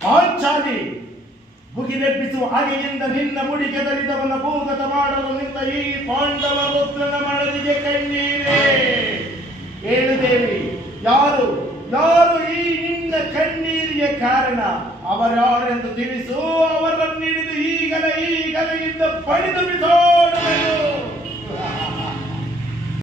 ಪಾಂಚಾಲಿ ಮುಗಿಲೆಬ್ಬಿಸುವ ಹಾಗೆಯಿಂದ ನಿನ್ನ ಮುಡಿ ಕೆದರಿದವನ ಭೂಗತ ಮಾಡಲು ನಿಂತ ಈ ಪಾಂಡವ ಪುತ್ರನ ಮಡದಿಗೆ ಕಣ್ಣೀರೇ. ಏನು ದೇವಿ? ಯಾರು? ಯಾರು ಈ ನಿನ್ನ ಕಣ್ಣೀರಿಗೆ ಕಾರಣ? ಅವರ್ಯಾರೆಂದು ತಿಳಿಸು. கலைந்த பணிதமிதோடு